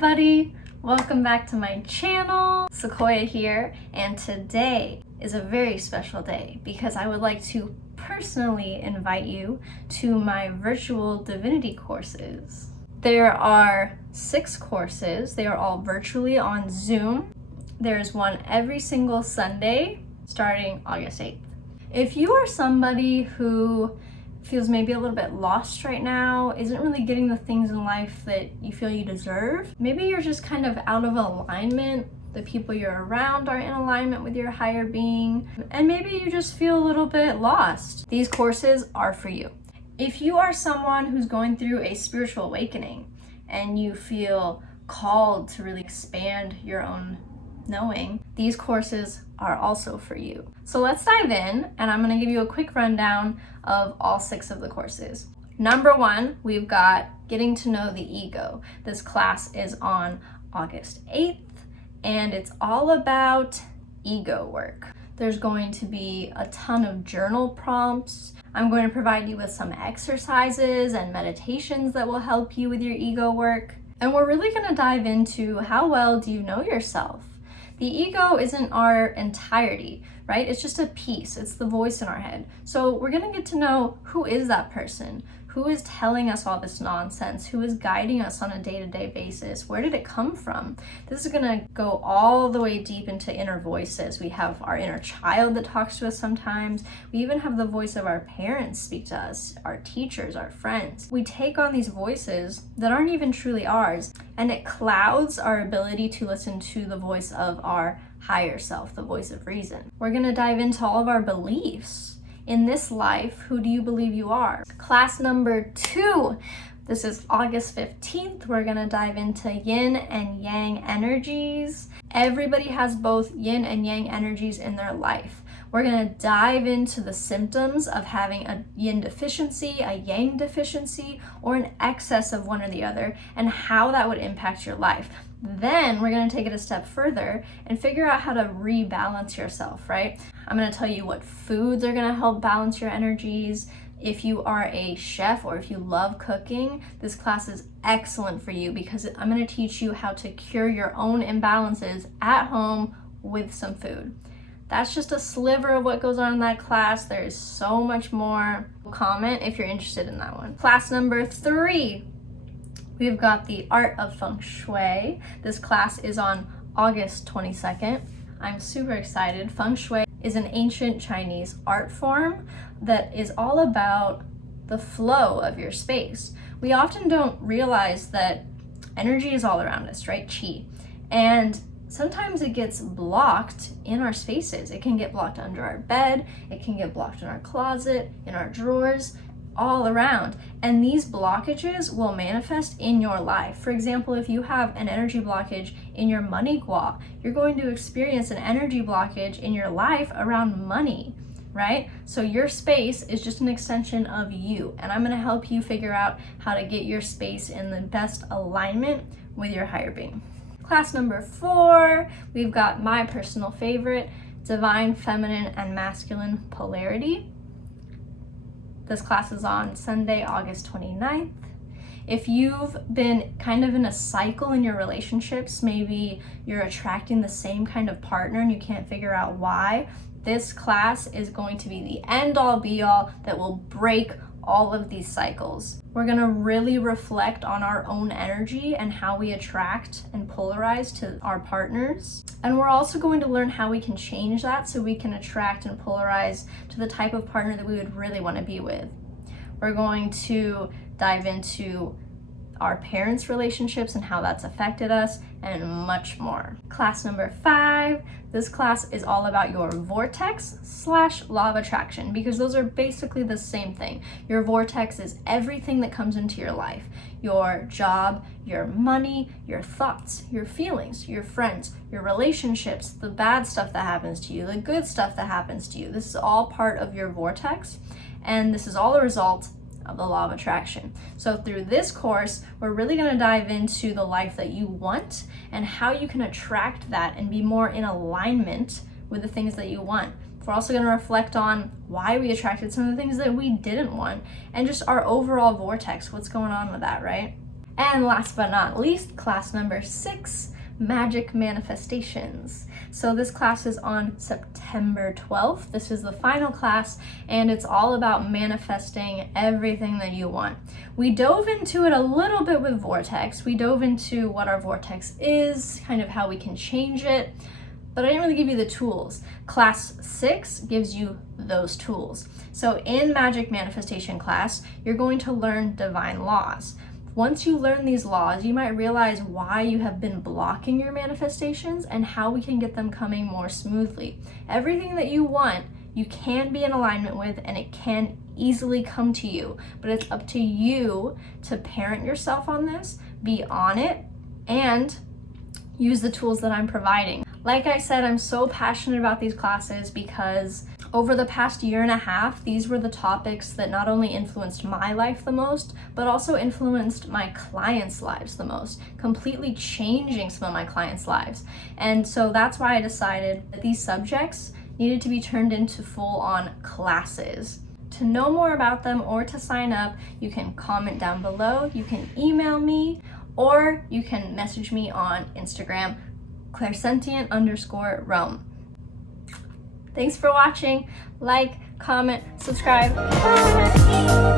everybody! Welcome back to my channel. Sequoia here, and today is a very special day because I would like to personally invite you to my virtual Divinity courses. There are 6 courses. They are all virtually on Zoom. There's one every single Sunday starting August 8th. If you are somebody who feels maybe a little bit lost right now, isn't really getting the things in life that you feel you deserve, maybe you're just kind of out of alignment, the people you're around are in alignment with your higher being, and maybe you just feel a little bit lost, these courses are for you. If you are someone who's going through a spiritual awakening and you feel called to really expand your own knowing, these courses are also for you. So let's dive in, and I'm going to give you a quick rundown of all 6 of the courses. Number 1, we've got Getting to Know the Ego. This class is on August 8th, and it's all about ego work. There's going to be a ton of journal prompts. I'm going to provide you with some exercises and meditations that will help you with your ego work. And we're really going to dive into how well do you know yourself. The ego isn't our entirety, right? It's just a piece. It's the voice in our head. So we're going to get to know, who is that person? Who is telling us all this nonsense? Who is guiding us on a day-to-day basis? Where did it come from? This is going to go all the way deep into inner voices. We have our inner child that talks to us sometimes. We even have the voice of our parents speak to us, our teachers, our friends. We take on these voices that aren't even truly ours, and it clouds our ability to listen to the voice of our higher self, the voice of reason. We're going to dive into all of our beliefs. In this life, who do you believe you are? Class number 2, this is August 15th. We're gonna dive into Yin and Yang energies. Everybody has both Yin and Yang energies in their life. We're gonna dive into the symptoms of having a Yin deficiency, a Yang deficiency, or an excess of one or the other, and how that would impact your life. Then we're going to take it a step further and figure out how to rebalance yourself, right? I'm going to tell you what foods are going to help balance your energies. If you are a chef or if you love cooking, this class is excellent for you because I'm going to teach you how to cure your own imbalances at home with some food. That's just a sliver of what goes on in that class. There is so much more. Comment if you're interested in that one. Class number 3. We've got the Art of Feng Shui. This class is on August 22nd. I'm super excited. Feng Shui is an ancient Chinese art form that is all about the flow of your space. We often don't realize that energy is all around us, right? Qi. And sometimes it gets blocked in our spaces. It can get blocked under our bed. It can get blocked in our closet, in our drawers, all around, and these blockages will manifest in your life. For example, if you have an energy blockage in your money gua, you're going to experience an energy blockage in your life around money, right? So your space is just an extension of you, and I'm going to help you figure out how to get your space in the best alignment with your higher being. Class number 4, we've got my personal favorite, Divine Feminine and Masculine Polarity. This class is on Sunday, August 29th. If you've been kind of in a cycle in your relationships, maybe you're attracting the same kind of partner and you can't figure out why, this class is going to be the end-all be-all that will break all of these cycles. We're going to really reflect on our own energy and how we attract and polarize to our partners. And we're also going to learn how we can change that so we can attract and polarize to the type of partner that we would really want to be with. We're going to dive into our parents' relationships and how that's affected us, and much more. Class number 5, this class is all about your vortex / law of attraction, because those are basically the same thing. Your vortex is everything that comes into your life. Your job, your money, your thoughts, your feelings, your friends, your relationships, the bad stuff that happens to you, the good stuff that happens to you. This is all part of your vortex, and this is all a result of the law of attraction. So through this course, we're really going to dive into the life that you want and how you can attract that and be more in alignment with the things that you want. We're also going to reflect on why we attracted some of the things that we didn't want and just our overall vortex, what's going on with that, right? And last but not least, class number 6, Magic Manifestations. So this class is on September 12th. This is the final class, and it's all about manifesting everything that you want. We dove into it a little bit with Vortex. We dove into what our Vortex is, kind of how we can change it, but I didn't really give you the tools. Class 6 gives you those tools. So in Magic Manifestation class, you're going to learn divine laws. Once you learn these laws, you might realize why you have been blocking your manifestations and how we can get them coming more smoothly. Everything that you want, you can be in alignment with, and it can easily come to you, but it's up to you to parent yourself on this, be on it, and use the tools that I'm providing. Like I said, I'm so passionate about these classes because over the past year and a half, these were the topics that not only influenced my life the most, but also influenced my clients' lives the most, completely changing some of my clients' lives. And so that's why I decided that these subjects needed to be turned into full-on classes. To know more about them or to sign up, you can comment down below, you can email me, or you can message me on Instagram, Clairsentient_Rome. Thanks for watching. Like, comment, subscribe. Bye.